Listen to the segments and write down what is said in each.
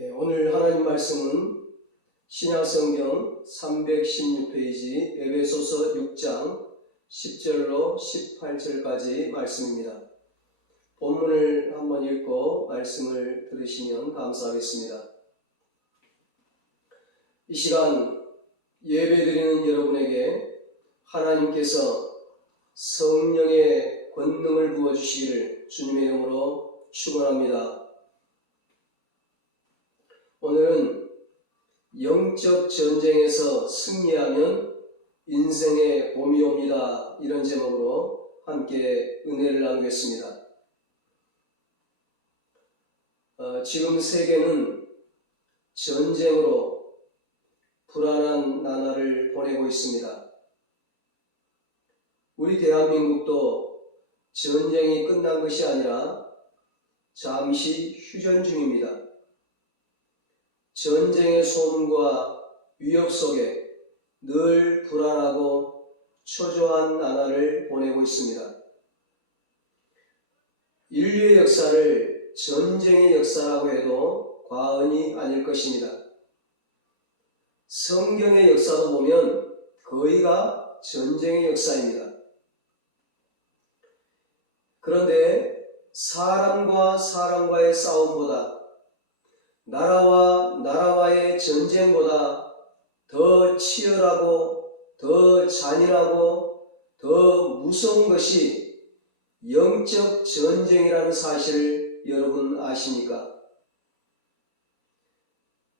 오늘 하나님 말씀은 신약성경 316페이지 에베소서 6장 10절로 18절까지 말씀입니다. 본문을 한번 읽고 말씀을 들으시면 감사하겠습니다. 이 시간 예배드리는 여러분에게 하나님께서 성령의 권능을 부어주시기를 주님의 이름으로 축원합니다. 오늘은 영적 전쟁에서 승리하면 인생의 봄이 옵니다. 이런 제목으로 함께 은혜를 나누겠습니다. 지금 세계는 전쟁으로 불안한 나날을 보내고 있습니다. 우리 대한민국도 전쟁이 끝난 것이 아니라 잠시 휴전 중입니다. 전쟁의 소음과 위협 속에 늘 불안하고 초조한 나날을 보내고 있습니다. 인류의 역사를 전쟁의 역사라고 해도 과언이 아닐 것입니다. 성경의 역사도 보면 거의가 전쟁의 역사입니다. 그런데 사람과 사람과의 싸움보다 나라와 나라와의 전쟁보다 더 치열하고 더 잔인하고 더 무서운 것이 영적 전쟁이라는 사실을 여러분 아십니까?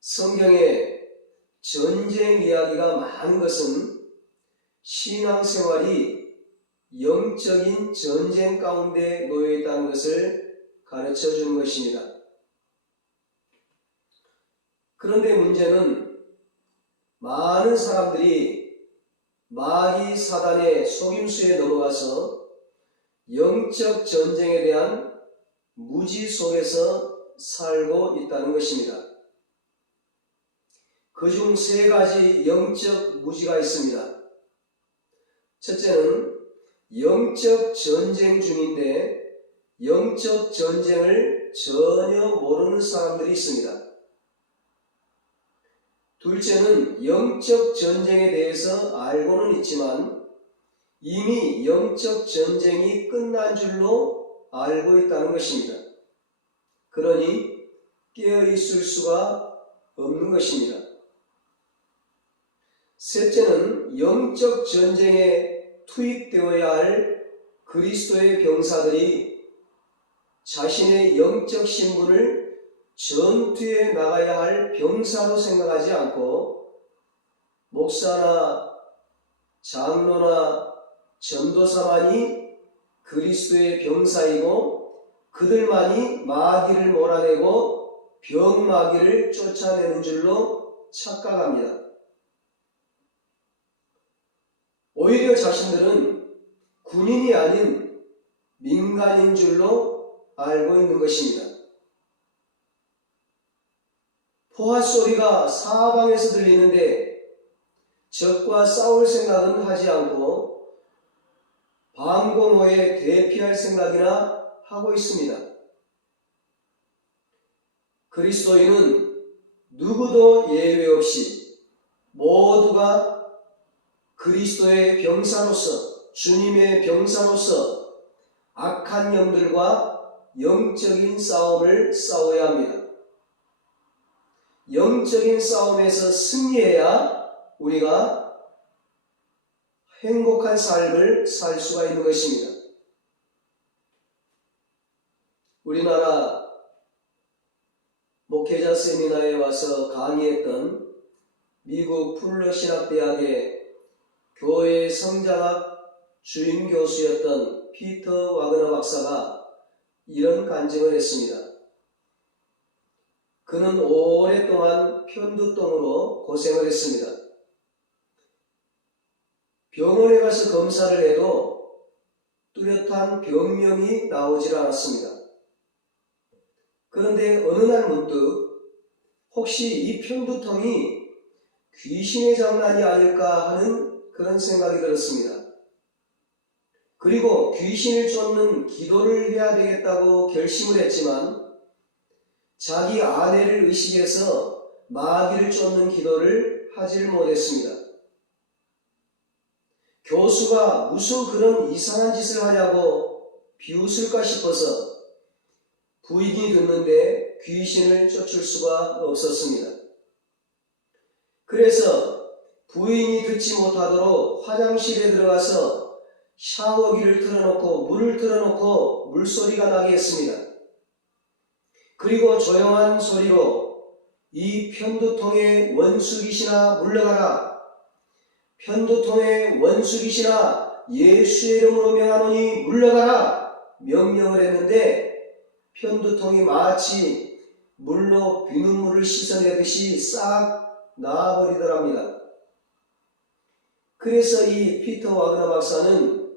성경에 전쟁 이야기가 많은 것은 신앙생활이 영적인 전쟁 가운데 놓여 있다는 것을 가르쳐 주는 것입니다. 그런데 문제는 많은 사람들이 마귀 사단의 속임수에 넘어가서 영적 전쟁에 대한 무지 속에서 살고 있다는 것입니다. 그중 세 가지 영적 무지가 있습니다. 첫째는 영적 전쟁 중인데 영적 전쟁을 전혀 모르는 사람들이 있습니다. 둘째는 영적 전쟁에 대해서 알고는 있지만 이미 영적 전쟁이 끝난 줄로 알고 있다는 것입니다. 그러니 깨어 있을 수가 없는 것입니다. 셋째는 영적 전쟁에 투입되어야 할 그리스도의 병사들이 자신의 영적 신분을 전투에 나가야 할 병사로 생각하지 않고 목사나 장로나 전도사만이 그리스도의 병사이고 그들만이 마귀를 몰아내고 병마귀를 쫓아내는 줄로 착각합니다. 오히려 자신들은 군인이 아닌 민간인 줄로 알고 있는 것입니다. 포화 소리가 사방에서 들리는데 적과 싸울 생각은 하지 않고 방공호에 대피할 생각이나 하고 있습니다. 그리스도인은 누구도 예외 없이 모두가 그리스도의 병사로서 주님의 병사로서 악한 영들과 영적인 싸움을 싸워야 합니다. 영적인 싸움에서 승리해야 우리가 행복한 삶을 살 수가 있는 것입니다. 우리나라 목회자 세미나에 와서 강의했던 미국 풀러신학대학의 교회 성장학 주임 교수였던 피터 와그너 박사가 이런 간증을 했습니다. 그는 오랫동안 편두통으로 고생을 했습니다. 병원에 가서 검사를 해도 뚜렷한 병명이 나오질 않았습니다. 그런데 어느 날 문득 혹시 이 편두통이 귀신의 장난이 아닐까 하는 그런 생각이 들었습니다. 그리고 귀신을 쫓는 기도를 해야 되겠다고 결심을 했지만 자기 아내를 의식해서 마귀를 쫓는 기도를 하질 못했습니다. 교수가 무슨 그런 이상한 짓을 하냐고 비웃을까 싶어서 부인이 듣는데 귀신을 쫓을 수가 없었습니다. 그래서 부인이 듣지 못하도록 화장실에 들어가서 샤워기를 틀어놓고 물을 틀어놓고 물소리가 나게 했습니다. 그리고 조용한 소리로 이 편두통의 원수귀신아 물러가라. 편두통의 원수귀신아 예수의 이름으로 명하노니 물러가라. 명령을 했는데 편두통이 마치 물로 비눗물을 씻어내듯이 싹 나아버리더랍니다. 그래서 이 피터 와그너 박사는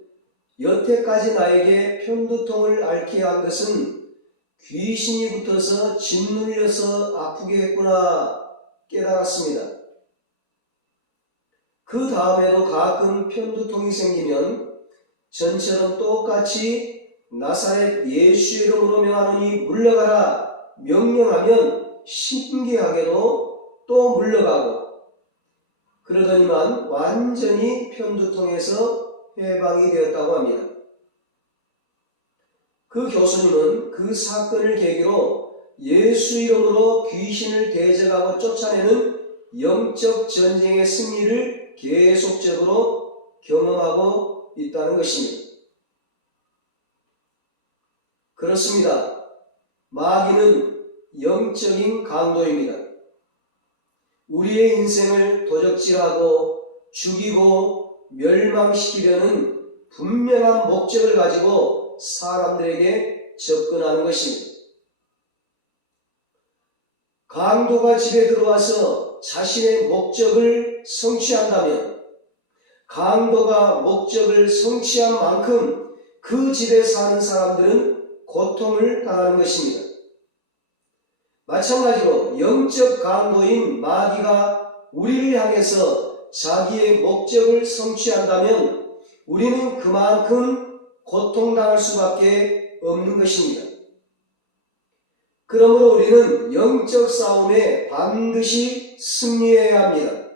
여태까지 나에게 편두통을 앓게 한 것은 귀신이 붙어서 짓눌려서 아프게 했구나 깨달았습니다. 그 다음에도 가끔 편두통이 생기면 전처럼 똑같이 나사렛 예수의 이름으로 명하노니 물러가라 명령하면 신기하게도 또 물러가고 그러더니만 완전히 편두통에서 해방이 되었다고 합니다. 그 교수님은 그 사건을 계기로 예수 이름으로 귀신을 대적하고 쫓아내는 영적 전쟁의 승리를 계속적으로 경험하고 있다는 것입니다. 그렇습니다. 마귀는 영적인 강도입니다. 우리의 인생을 도적질하고 죽이고 멸망시키려는 분명한 목적을 가지고 사람들에게 접근하는 것입니다. 강도가 집에 들어와서 자신의 목적을 성취한다면 강도가 목적을 성취한 만큼 그 집에 사는 사람들은 고통을 당하는 것입니다. 마찬가지로 영적 강도인 마귀가 우리를 향해서 자기의 목적을 성취한다면 우리는 그만큼 고통당할 수밖에 없는 것입니다. 그러므로 우리는 영적 싸움에 반드시 승리해야 합니다.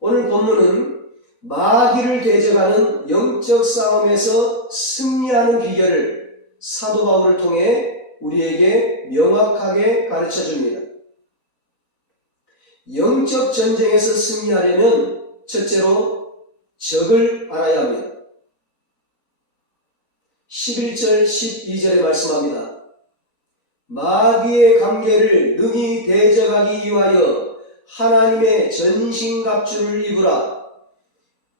오늘 본문은 마귀를 대적하는 영적 싸움에서 승리하는 비결을 사도 바울을 통해 우리에게 명확하게 가르쳐 줍니다. 영적 전쟁에서 승리하려면 첫째로 적을 알아야 합니다. 11절 12절에 말씀합니다. 마귀의 관계를 능히 대적하기 위하여 하나님의 전신갑주를 입으라.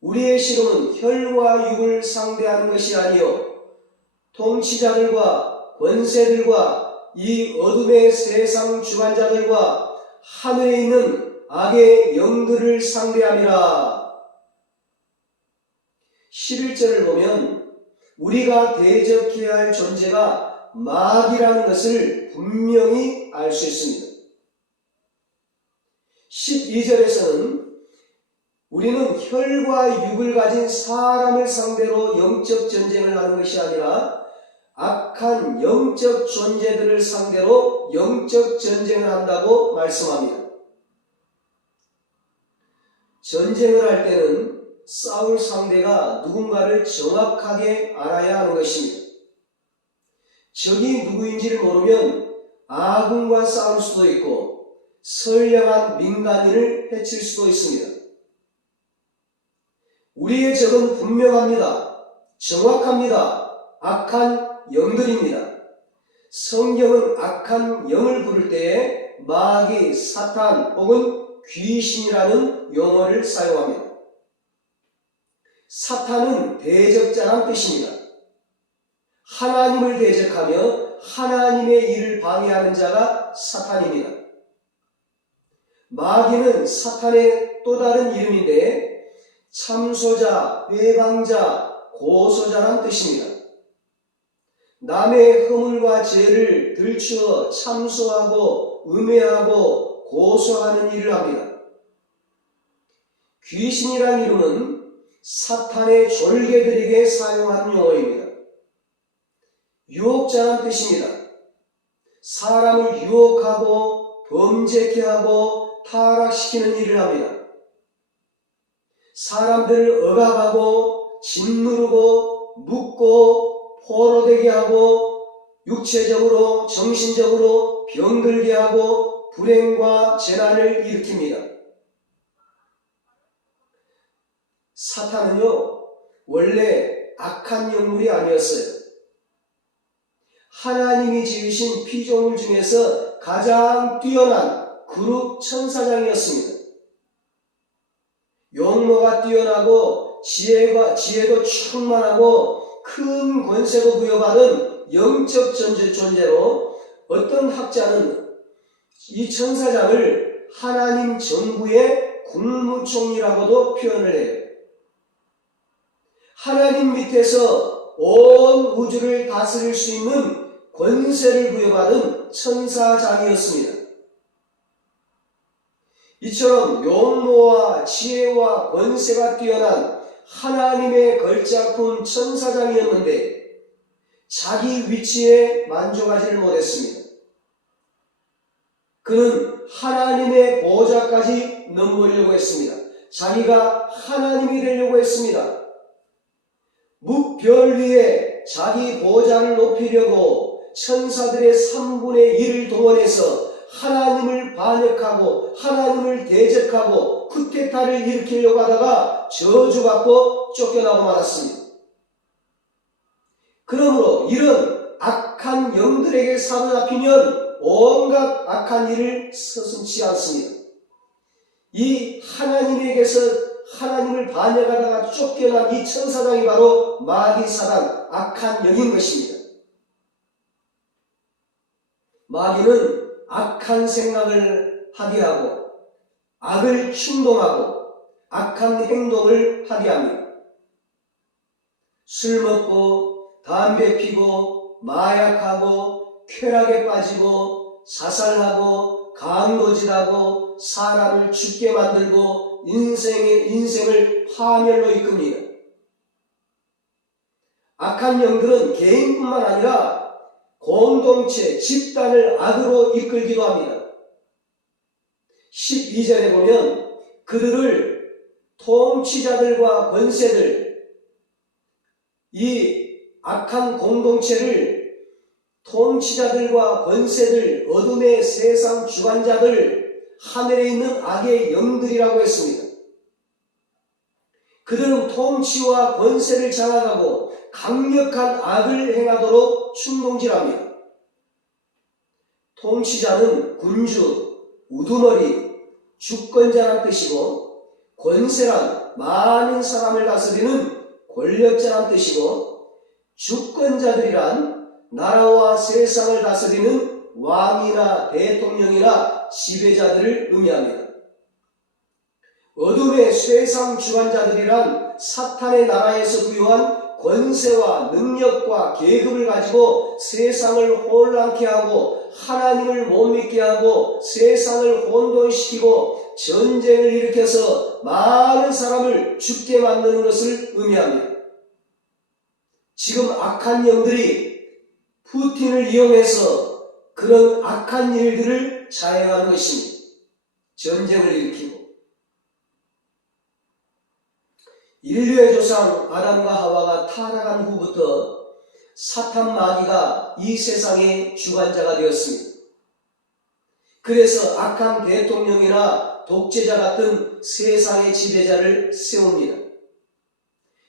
우리의 씨름은 혈과 육을 상대하는 것이 아니요 통치자들과 권세들과 이 어둠의 세상 주관자들과 하늘에 있는 악의 영들을 상대함이라. 11절을 보면 우리가 대적해야 할 존재가 마귀라는 것을 분명히 알 수 있습니다. 12절에서는 우리는 혈과 육을 가진 사람을 상대로 영적 전쟁을 하는 것이 아니라 악한 영적 존재들을 상대로 영적 전쟁을 한다고 말씀합니다. 전쟁을 할 때는 싸울 상대가 누군가를 정확하게 알아야 하는 것입니다. 적이 누구인지를 모르면 아군과 싸울 수도 있고 선량한 민간인을 해칠 수도 있습니다. 우리의 적은 분명합니다. 정확합니다. 악한 영들입니다. 성경은 악한 영을 부를 때에 마귀, 사탄 혹은 귀신이라는 용어를 사용합니다. 사탄은 대적자란 뜻입니다. 하나님을 대적하며 하나님의 일을 방해하는 자가 사탄입니다. 마귀는 사탄의 또 다른 이름인데 참소자, 회방자, 고소자란 뜻입니다. 남의 허물과 죄를 들추어 참소하고 음해하고 고소하는 일을 합니다. 귀신이란 이름은 사탄의 졸개들에게 사용하는 용어입니다. 유혹자란 뜻입니다. 사람을 유혹하고 범죄케 하고 타락시키는 일을 합니다. 사람들을 억압하고 짓누르고 묶고 포로되게 하고 육체적으로 정신적으로 병들게 하고 불행과 재난을 일으킵니다. 사탄은요, 원래 악한 영물이 아니었어요. 하나님이 지으신 피조물 중에서 가장 뛰어난 그룹 천사장이었습니다. 용모가 뛰어나고 지혜도 충만하고 큰 권세도 부여받은 영적 존재로 어떤 학자는 이 천사장을 하나님 정부의 국무총리라고도 표현을 해요. 하나님 밑에서 온 우주를 다스릴 수 있는 권세를 부여받은 천사장이었습니다. 이처럼 용모와 지혜와 권세가 뛰어난 하나님의 걸작품 천사장이었는데 자기 위치에 만족하지를 못했습니다. 그는 하나님의 보좌까지 넘보려고 했습니다. 자기가 하나님이 되려고 했습니다. 묵별 위에 자기 보좌를 높이려고 천사들의 3분의 1을 동원해서 하나님을 반역하고 하나님을 대적하고 쿠데타를 일으키려고 하다가 저주받고 쫓겨나고 말았습니다. 그러므로 이런 악한 영들에게 사로잡히면 온갖 악한 일을 서슴지 않습니다. 이 하나님에게서 하나님을 반역하다가 쫓겨난 이 천사장이 바로 마귀 사단, 악한 영인 것입니다. 마귀는 악한 생각을 하게 하고 악을 충동하고 악한 행동을 하게 합니다. 술 먹고 담배 피고 마약하고 쾌락에 빠지고 자살하고 강도질하고 사람을 죽게 만들고 인생을 파멸로 이끕니다. 악한 영들은 개인뿐만 아니라 공동체, 집단을 악으로 이끌기도 합니다. 12절에 보면 그들을 통치자들과 권세들, 이 악한 공동체를 통치자들과 권세들, 어둠의 세상 주관자들, 하늘에 있는 악의 영들이라고 했습니다. 그들은 통치와 권세를 장악하고 강력한 악을 행하도록 충동질합니다. 통치자는 군주, 우두머리, 주권자란 뜻이고 권세란 많은 사람을 다스리는 권력자란 뜻이고 주권자들이란 나라와 세상을 다스리는 왕이나 대통령이나 지배자들을 의미합니다. 어둠의 세상 주관자들이란 사탄의 나라에서 부여한 권세와 능력과 계급을 가지고 세상을 혼란케 하고 하나님을 못 믿게 하고 세상을 혼돈시키고 전쟁을 일으켜서 많은 사람을 죽게 만드는 것을 의미합니다. 지금 악한 영들이 푸틴을 이용해서 그런 악한 일들을 자행하는 것입니다. 전쟁을 일으키고 인류의 조상 아담과 하와가 타락한 후부터 사탄 마귀가 이 세상의 주관자가 되었습니다. 그래서 악한 대통령이나 독재자 같은 세상의 지배자를 세웁니다.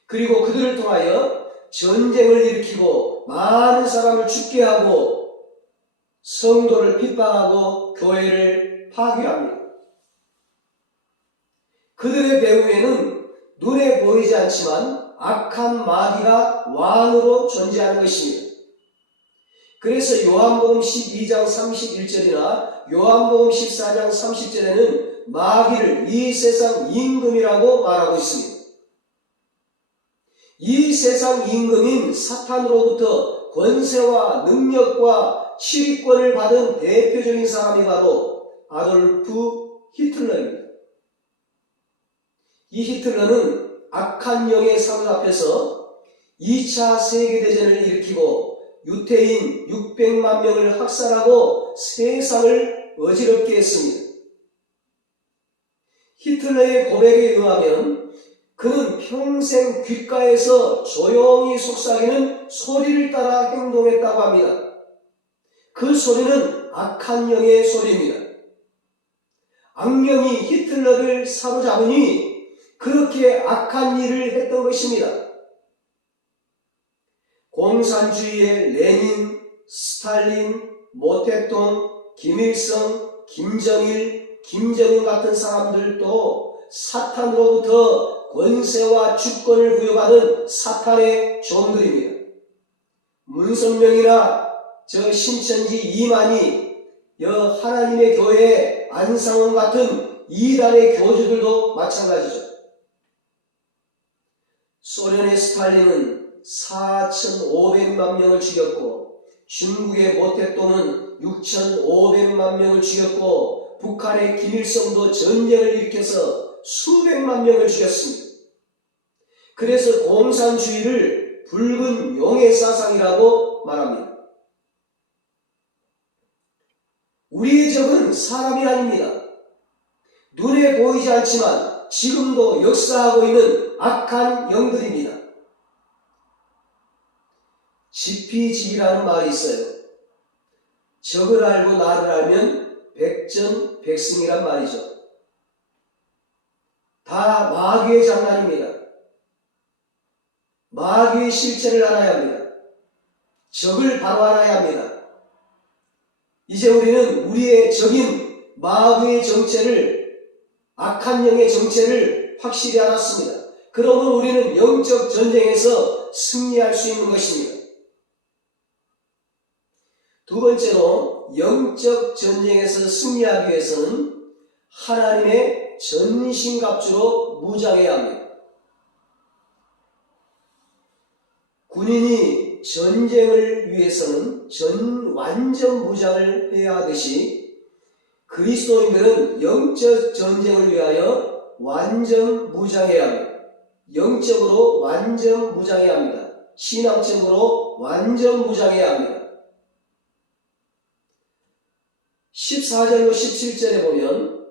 그리고 그들을 통하여 전쟁을 일으키고 많은 사람을 죽게 하고 성도를 핍박하고 교회를 파괴합니다. 그들의 배후에는 눈에 보이지 않지만 악한 마귀가 왕으로 존재하는 것입니다. 그래서 요한복음 12장 31절이나 요한복음 14장 30절에는 마귀를 이 세상 임금이라고 말하고 있습니다. 이 세상 임금인 사탄으로부터 권세와 능력과 치리권을 받은 대표적인 사람이 바로 아돌프 히틀러입니다. 이 히틀러는 악한 영에 사로잡혀서 2차 세계대전을 일으키고 유태인 600만 명을 학살하고 세상을 어지럽게 했습니다. 히틀러의 고백에 의하면 그는 평생 귓가에서 조용히 속삭이는 소리를 따라 행동했다고 합니다. 그 소리는 악한 영의 소리입니다. 악령이 히틀러를 사로잡으니 그렇게 악한 일을 했던 것입니다. 공산주의의 레닌, 스탈린, 모택동, 김일성, 김정일, 김정은 같은 사람들도 사탄으로부터 권세와 주권을 부여받은 사탄의 종들입니다. 문선명이나 신천지 이만희, 하나님의 교회 안상원 같은 이단의 교주들도 마찬가지죠. 소련의 스탈린은 4,500만 명을 죽였고, 중국의 모택동은 6,500만 명을 죽였고, 북한의 김일성도 전쟁을 일으켜서 수백만 명을 죽였습니다. 그래서 공산주의를 붉은 용의 사상이라고 말합니다. 우리의 적은 사람이 아닙니다. 눈에 보이지 않지만 지금도 역사하고 있는 악한 영들입니다. 지피지기라는 말이 있어요. 적을 알고 나를 알면 백전백승이란 말이죠. 다 마귀의 장난입니다. 마귀의 실체를 알아야 합니다. 적을 바로 알아야 합니다. 이제 우리는 우리의 적인 마귀의 정체를, 악한 영의 정체를 확실히 알았습니다. 그러면 우리는 영적 전쟁에서 승리할 수 있는 것입니다. 두 번째로, 영적 전쟁에서 승리하기 위해서는 하나님의 전신갑주로 무장해야 합니다. 군인이 전쟁을 위해서는 완전 무장을 해야 하듯이 그리스도인들은 영적 전쟁을 위하여 완전 무장해야 합니다. 영적으로 완전 무장해야 합니다. 신앙적으로 완전 무장해야 합니다. 14절로 17절에 보면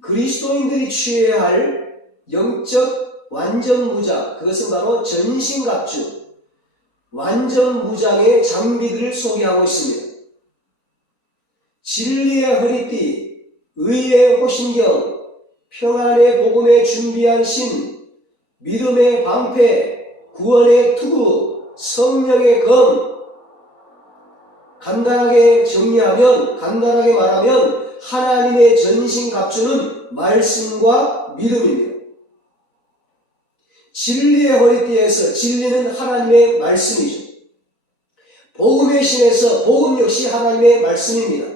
그리스도인들이 취해야 할 영적 완전 무장, 그것은 바로 전신갑주, 완전 무장의 장비들을 소개하고 있습니다. 진리의 허리띠, 의의 호신경, 평안의 복음에 준비한 신, 믿음의 방패, 구원의 투구, 성령의 검. 간단하게 말하면 하나님의 전신갑주는 말씀과 믿음입니다. 진리의 허리띠에서 진리는 하나님의 말씀이죠. 복음의 신에서 복음 역시 하나님의 말씀입니다.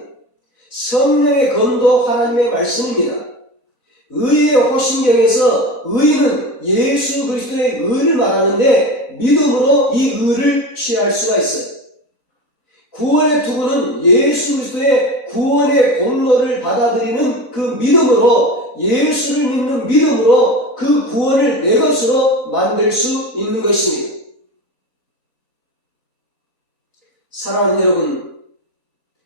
성령의 검도 하나님의 말씀입니다. 의의 호신경에서 의는 예수 그리스도의 의를 말하는데 믿음으로 이 의를 취할 수가 있어요. 구원의 투구는 예수 그리스도의 구원의 공로를 받아들이는 그 믿음으로, 예수를 믿는 믿음으로 그 구원을 내 것으로 만들 수 있는 것입니다. 사랑하는 여러분,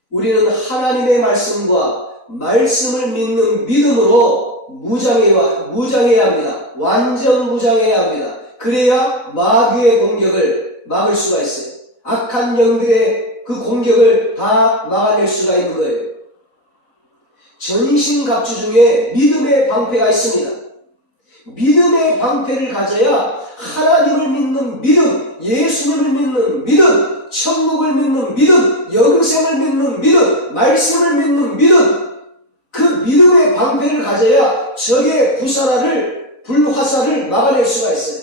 우리는 하나님의 말씀과 말씀을 믿는 믿음으로 무장해야 합니다. 완전 무장해야 합니다. 그래야 마귀의 공격을 막을 수가 있어요. 악한 영들의 그 공격을 다 막아낼 수가 있는 거예요. 전신갑주 중에 믿음의 방패가 있습니다. 믿음의 방패를 가져야 하나님을 믿는 믿음, 예수님을 믿는 믿음, 천국을 믿는 믿음, 영생을 믿는 믿음, 말씀을 믿는 믿음, 그 믿음의 방패를 가져야 적의 불화살을 막아낼 수가 있어요.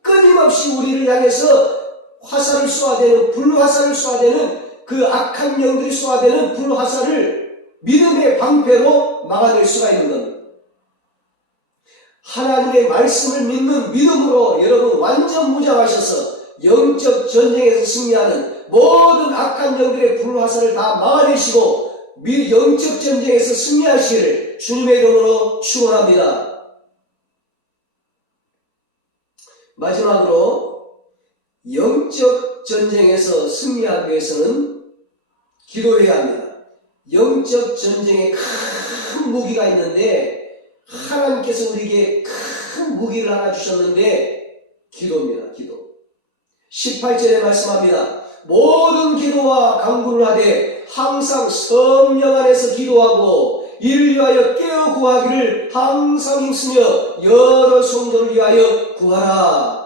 끊임없이 우리를 향해서 화살을 쏘아대는, 불화살을 쏘아대는, 그 악한 영들이 쏘아대는 불화살을 믿음의 방패로 막아낼 수가 있는 겁니다. 하나님의 말씀을 믿는 믿음으로 여러분 완전 무장하셔서 영적 전쟁에서 승리하는 모든 악한 영들의 불화살을 다 막아내시고 영적 전쟁에서 승리하시기를 주님의 이름으로 축원합니다. 마지막으로 영적 전쟁에서 승리하기 위해서는 기도해야 합니다. 영적 전쟁에 큰 무기가 있는데 하나님께서 우리에게 큰 무기를 하나 주셨는데 기도입니다. 기도. 18절에 말씀합니다. 모든 기도와 간구를 하되 항상 성령 안에서 기도하고 이를 위하여 깨어 구하기를 항상 힘쓰며 여러 성도를 위하여 구하라.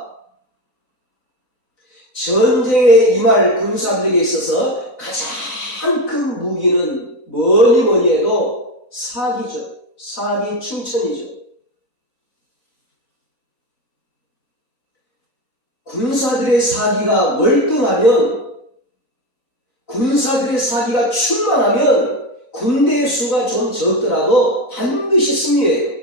전쟁에 임할 군사들에게 있어서 가장 큰 무기는 뭐니 해도 사기죠. 사기 충천이죠. 군사들의 사기가 월등하면, 군사들의 사기가 충만하면 군대의 수가 좀 적더라도 반드시 승리해요.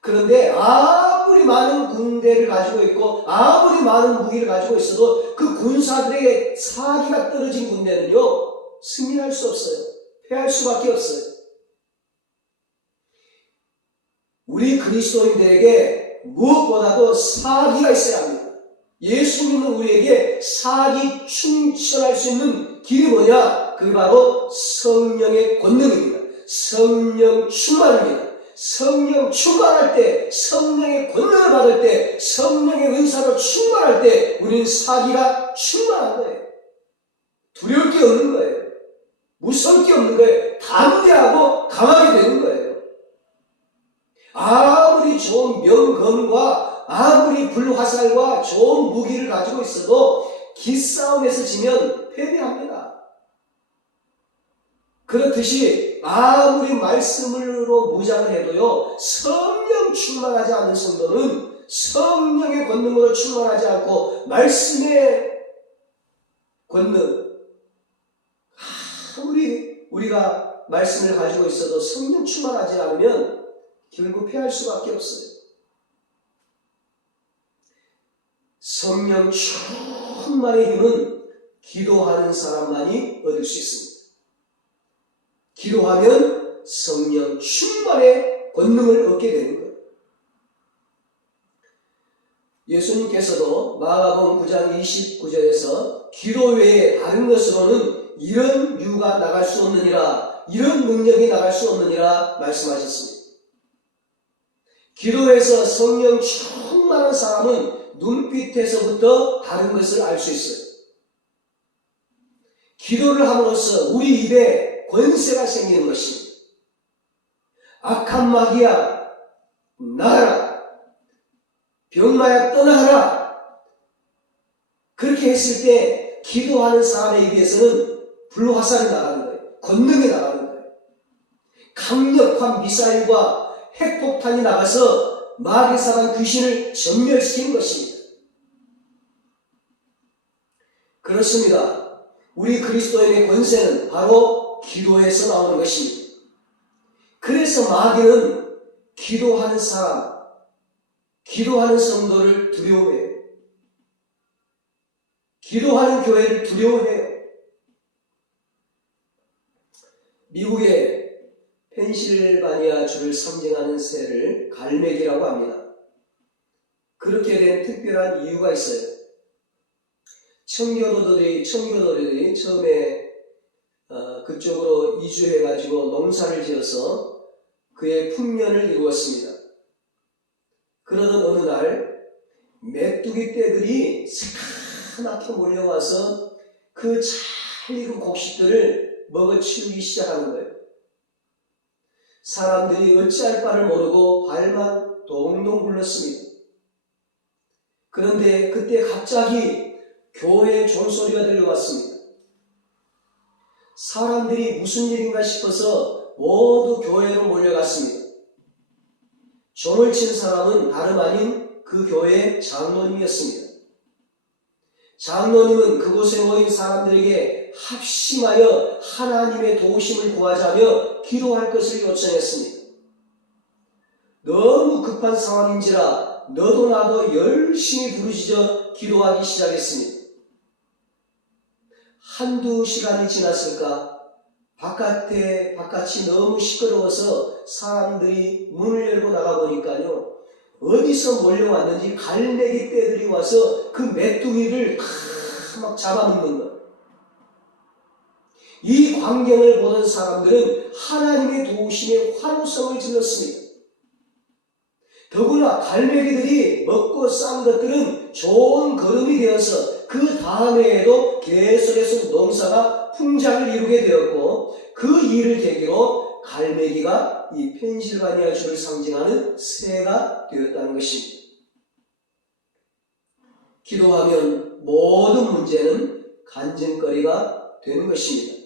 그런데 아무리 많은 군대를 가지고 있고 아무리 많은 무기를 가지고 있어도 그 군사들에게 사기가 떨어진 군대는요, 승리할 수 없어요. 패할 수밖에 없어요. 우리 그리스도인들에게 무엇보다도 사기가 있어야 합니다. 예수 믿는 우리에게 사기 충천할 수 있는 길이 뭐냐? 그게 바로 성령의 권능입니다. 성령 충만입니다. 성령 충만할 때, 성령의 권능을 받을 때, 성령의 은사로 충만할 때 우리는 사기가 충만한 거예요. 두려울 게 없는 거예요. 무서울 게 없는 거예요. 담대하고 강하게 되는 거예요. 아무리 좋은 명검과 아무리 불화살과 좋은 무기를 가지고 있어도 기싸움에서 지면 패배합니다. 그렇듯이 아무리 말씀으로 무장을 해도요, 성령 충만하지 않은 성도는 성령의 권능으로 충만하지 않고 말씀의 권능, 아무리 우리가 말씀을 가지고 있어도 성령 충만하지 않으면 결국 패할 수밖에 없어요. 성령 충만의 힘은 기도하는 사람만이 얻을 수 있습니다. 기도하면 성령 충만의 권능을 얻게 되는 거예요. 예수님께서도 마가복음 9장 29절에서 기도 외에 다른 것으로는 이런 유가 나갈 수 없느니라, 이런 능력이 나갈 수 없느니라 말씀하셨습니다. 기도에서 성령 충만한 사람은 눈빛에서부터 다른 것을 알 수 있어요. 기도를 함으로써 우리 입에 권세가 생기는 것입니다. 악한 마귀야 나가라, 병마야 떠나가라. 그렇게 했을 때 기도하는 사람의 입에서는 불화살이 나가는 거예요. 권능이 나가는 거예요. 강력한 미사일과 핵폭탄이 나가서 마귀 사단 귀신을 전멸시키는 것입니다. 그렇습니다. 우리 그리스도인의 권세는 바로 기도에서 나오는 것입니다. 그래서 마귀는 기도하는 사람, 기도하는 성도를 두려워해요. 기도하는 교회를 두려워해요. 미국의 펜실바니아 주를 상징하는 새를 갈매기라고 합니다. 그렇게 된 특별한 이유가 있어요. 청교도들이 처음에 그쪽으로 이주해가지고 농사를 지어서 그의 풍년을 이루었습니다. 그러던 어느 날 메뚜기 떼들이 새카맣게 몰려와서 그 잘 익은 곡식들을 먹어치우기 시작하는 거예요. 사람들이 어찌할 바를 모르고 발만 동동 굴렀습니다. 그런데 그때 갑자기 교회 종소리가 들려왔습니다. 사람들이 무슨 일인가 싶어서 모두 교회로 몰려갔습니다. 종을 친 사람은 다름 아닌 그 교회의 장로님이었습니다. 장로님은 그곳에 모인 사람들에게 합심하여 하나님의 도우심을 구하자며 기도할 것을 요청했습니다. 너무 급한 상황인지라 너도 나도 열심히 부르짖어 기도하기 시작했습니다. 한두 시간이 지났을까? 바깥이 너무 시끄러워서 사람들이 문을 열고 나가보니까요, 어디서 몰려왔는지 갈매기 떼들이 와서 그 메뚜기를 다 막 잡아먹는 것. 이 광경을 보는 사람들은 하나님의 도우심에 환호성을 질렀습니다. 더구나 갈매기들이 먹고 싼 것들은 좋은 거름이 되어서 그 다음해에도 계속해서 농사가 풍작을 이루게 되었고, 그 일을 계기로 갈매기가 이 펜실바니아 주를 상징하는 새가 되었다는 것입니다. 기도하면 모든 문제는 간증거리가 되는 것입니다.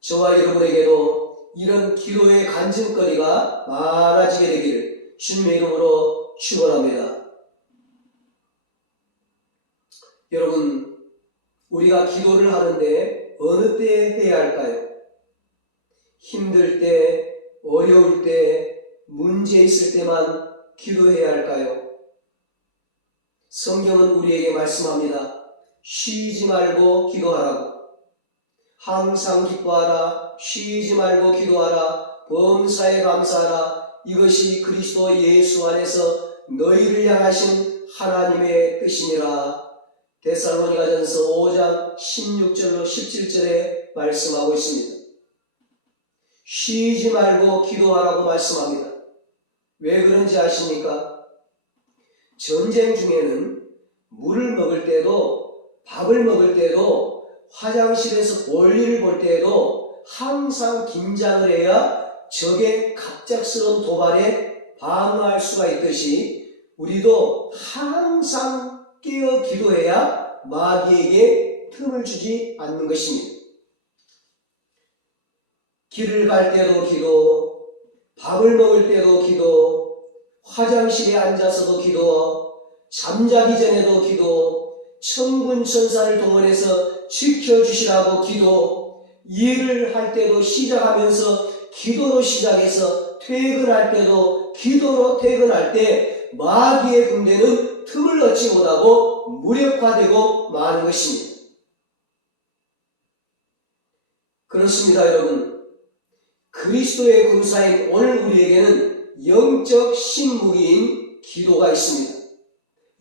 저와 여러분에게도 이런 기도의 간증거리가 많아지게 되기를 주님의 이름으로 축원합니다. 여러분, 우리가 기도를 하는데 어느 때 해야 할까요? 힘들 때, 어려울 때, 문제 있을 때만 기도해야 할까요? 성경은 우리에게 말씀합니다. 쉬지 말고 기도하라고. 항상 기뻐하라. 쉬지 말고 기도하라. 범사에 감사하라. 이것이 그리스도 예수 안에서 너희를 향하신 하나님의 뜻이니라. 데살로니가전서 5장 16절로 17절에 말씀하고 있습니다. 쉬지 말고 기도하라고 말씀합니다. 왜 그런지 아십니까? 전쟁 중에는 물을 먹을 때도, 밥을 먹을 때도, 화장실에서 볼일을 볼 때에도 항상 긴장을 해야 적의 갑작스러운 도발에 방어할 수가 있듯이 우리도 항상 깨어 기도해야 마귀에게 틈을 주지 않는 것입니다. 길을 갈 때도 기도, 밥을 먹을 때도 기도, 화장실에 앉아서도 기도, 잠자기 전에도 기도, 천군 천사를 동원해서 지켜주시라고 기도, 일을 할 때도 시작하면서 기도로 시작해서 퇴근할 때도 기도로 퇴근할 때 마귀의 군대는 틈을 얻지 못하고 무력화되고 마는 것입니다. 그렇습니다, 여러분. 그리스도의 군사인 오늘 우리에게는 영적 신무기인 기도가 있습니다.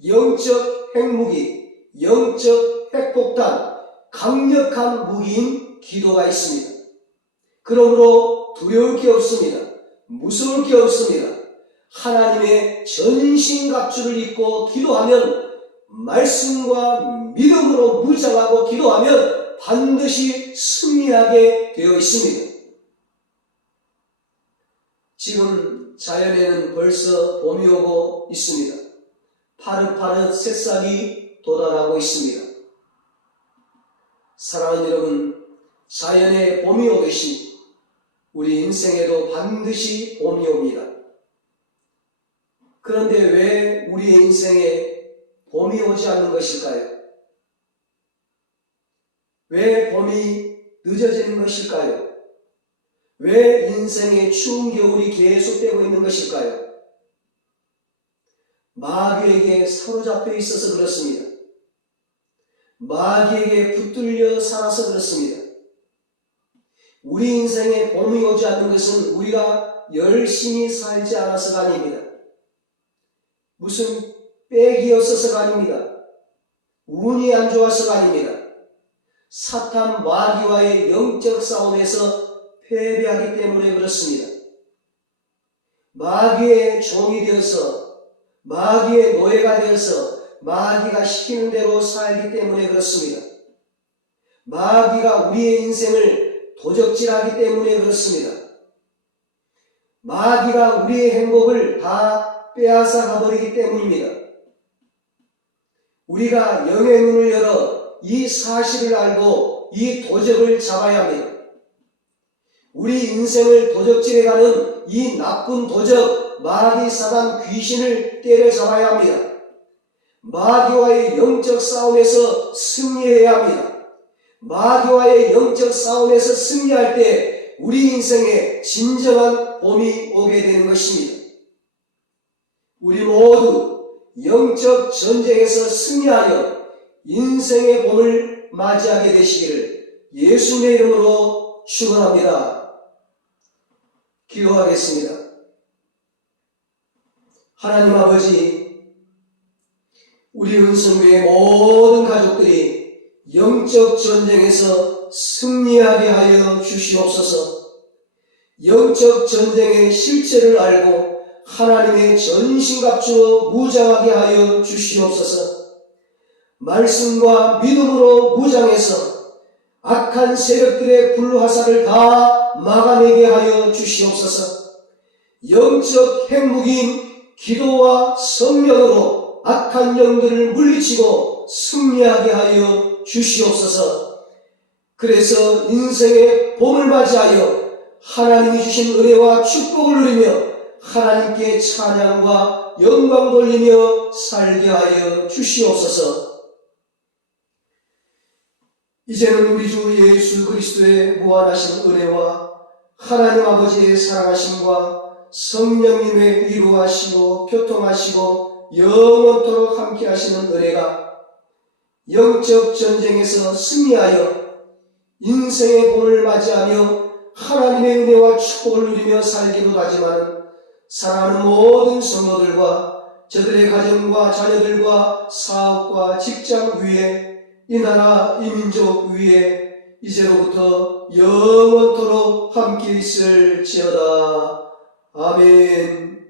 영적 핵무기, 영적 핵폭탄, 강력한 무기인 기도가 있습니다. 그러므로 두려울 게 없습니다. 무서울 게 없습니다. 하나님의 전신갑주를 입고 기도하면, 말씀과 믿음으로 무장하고 기도하면 반드시 승리하게 되어 있습니다. 지금 자연에는 벌써 봄이 오고 있습니다. 파릇파릇 새싹이 돋아나고 있습니다. 사랑하는 여러분, 자연에 봄이 오듯이 우리 인생에도 반드시 봄이 옵니다. 그런데 왜 우리의 인생에 봄이 오지 않는 것일까요? 왜 봄이 늦어지는 것일까요? 왜 인생의 추운 겨울이 계속되고 있는 것일까요? 마귀에게 사로잡혀 있어서 그렇습니다. 마귀에게 붙들려 살아서 그렇습니다. 우리 인생에 봄이 오지 않는 것은 우리가 열심히 살지 않아서가 아닙니다. 무슨 빽이 없어서가 아닙니다. 운이 안 좋아서가 아닙니다. 사탄 마귀와의 영적 싸움에서 패배하기 때문에 그렇습니다. 마귀의 종이 되어서, 마귀의 노예가 되어서 마귀가 시키는 대로 살기 때문에 그렇습니다. 마귀가 우리의 인생을 도적질하기 때문에 그렇습니다. 마귀가 우리의 행복을 다 빼앗아 가버리기 때문입니다. 우리가 영의 눈을 열어 이 사실을 알고 이 도적을 잡아야 합니다. 우리 인생을 도적질해가는 이 나쁜 도적, 마귀, 사단, 귀신을 때려잡아야 합니다. 마귀와의 영적 싸움에서 승리해야 합니다. 마귀와의 영적 싸움에서 승리할 때 우리 인생에 진정한 봄이 오게 되는 것입니다. 우리 모두 영적 전쟁에서 승리하여 인생의 봄을 맞이하게 되시기를 예수님의 이름으로 축원합니다. 기도하겠습니다. 하나님 아버지, 우리 은성교회 모든 가족들이 영적 전쟁에서 승리하게 하여 주시옵소서. 영적 전쟁의 실체를 알고 하나님의 전신갑주로 무장하게 하여 주시옵소서. 말씀과 믿음으로 무장해서 악한 세력들의 불화살을 다 막아내게 하여 주시옵소서. 영적 핵무기인 기도와 성령으로 악한 영들을 물리치고 승리하게 하여 주시옵소서. 그래서 인생의 봄을 맞이하여 하나님이 주신 은혜와 축복을 누리며 하나님께 찬양과 영광 돌리며 살게 하여 주시옵소서. 이제는 우리 주 예수 그리스도의 무한하신 은혜와 하나님 아버지의 사랑하심과 성령님의 위로하시고 교통하시고 영원토록 함께 하시는 은혜가 영적 전쟁에서 승리하여 인생의 봄을 맞이하며 하나님의 은혜와 축복을 누리며 살기도 하지만 사랑하는 모든 성도들과 저들의 가정과 자녀들과 사업과 직장 위에 이 나라 이 민족 위에 이제로부터 영원토록 함께 있을지어다. 아멘.